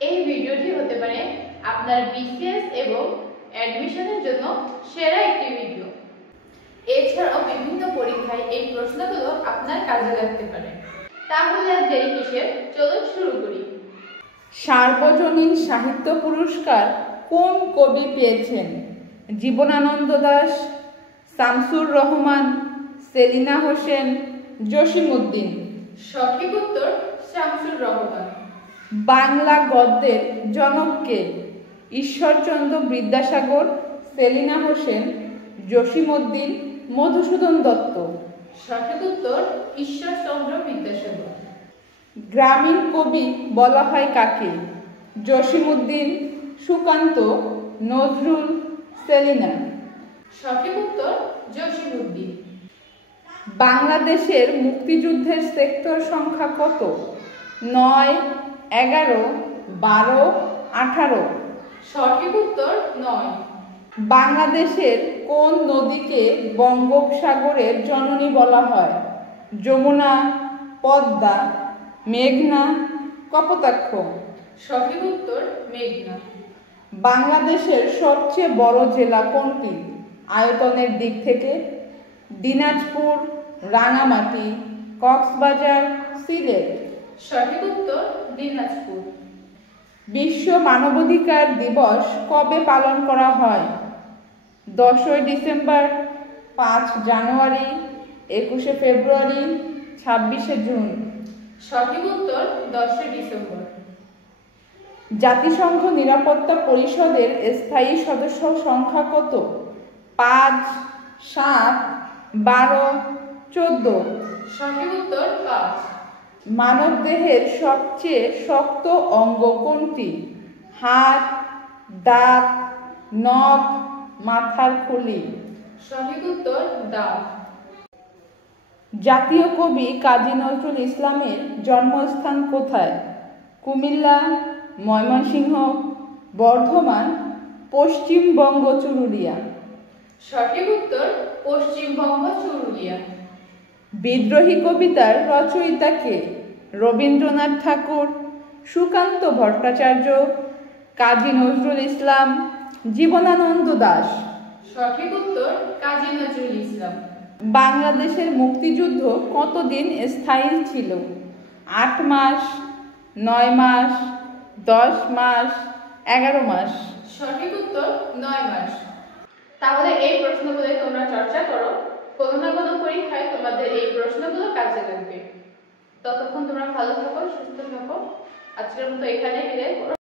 এই ভিডিওটি হতে পারে আপনার বিসিএস এবং অ্যাডমিশনের জন্য সেরা একটি ভিডিও। এছাড়াও বিভিন্ন পরীক্ষায় এই প্রশ্নগুলো আপনার কাজে লাগতে পারে। তাহলে আর দেরি কিসের, চলো শুরু করি। সার্বজনীন সাহিত্য পুরস্কার কোন কবি পেয়েছেন? জীবনানন্দ দাশ, শামসুর রহমান, সেলিনা হোসেন, জসিমউদ্দিন। সঠিক উত্তর শামসুর রহমান। বাংলা গদ্যের জনক কে? ঈশ্বরচন্দ্র বিদ্যাসাগর, সেলিনা হোসেন, জসিমউদ্দিন, মধুসূদন দত্ত। সঠিক উত্তর ঈশ্বরচন্দ্র বিদ্যাসাগর। গ্রামীণ কবি বলা হয় কাকে? জসিমউদ্দিন, সুকান্ত, নজরুল, সেলিনা। সঠিক উত্তর জসিমউদ্দিন। বাংলাদেশের মুক্তিযুদ্ধের সেক্টর সংখ্যা কত? 9, 11, 12, 18। সঠিক উত্তর 9। বাংলাদেশের কোন নদীকে বঙ্গোপসাগরের জননী বলা হয়? যমুনা, পদ্মা, মেঘনা, কপোতাক্ষ। সঠিক উত্তর মেঘনা। বাংলাদেশের সবচেয়ে বড় জেলা কোনটি আয়তনের দিক থেকে? দিনাজপুর, রাঙ্গামাটি, কক্সবাজার, সিলেট। সঠিক উত্তর দিনাজপুর। বিশ্ব মানবাধিকার দিবস কবে পালন করা হয়? 10 ডিসেম্বর, 5 জানুয়ারি, 21 ফেব্রুয়ারি, 26 জুন। সঠিক উত্তর 10 ডিসেম্বর। জাতিসংঘ নিরাপত্তা পরিষদের স্থায়ী সদস্য সংখ্যা কত? 5, 7, 12, 14। সঠিক উত্তর 5। মানবদেহের সবচেয়ে শক্ত অঙ্গ কোনটি? হাত, দাঁত, নখ, মাথার খুলি। সঠিক উত্তর দাঁত। জাতীয় কবি কাজী নজরুল ইসলামের জন্মস্থান কোথায়? কুমিল্লা, ময়মনসিংহ, বর্ধমান, পশ্চিমবঙ্গ চুরুলিয়া। সঠিক উত্তর পশ্চিমবঙ্গ চুরুলিয়া। বিদ্রোহী কবিতার রচয়িতা কে? রবীন্দ্রনাথ ঠাকুর, সুকান্ত ভট্টাচার্য, কাজী নজরুল ইসলাম, জীবনানন্দ দাশ। সঠিক উত্তর কাজী নজরুল ইসলাম। বাংলাদেশের মুক্তিযুদ্ধ কতদিন স্থায়ী ছিল? 8 মাস, 9 মাস, 10 মাস, 11 মাস। সঠিক উত্তর 9 মাস। তাহলে এই প্রশ্নগুলো তোমরা চর্চা করো, কোনো না কোনো পরীক্ষায় তোমাদের এই প্রশ্নগুলো কাজে লাগবে। ততক্ষণ তোমরা ভালো থাকো, সুস্থ থাকো। আজকের মতো এখানেই বিদায়।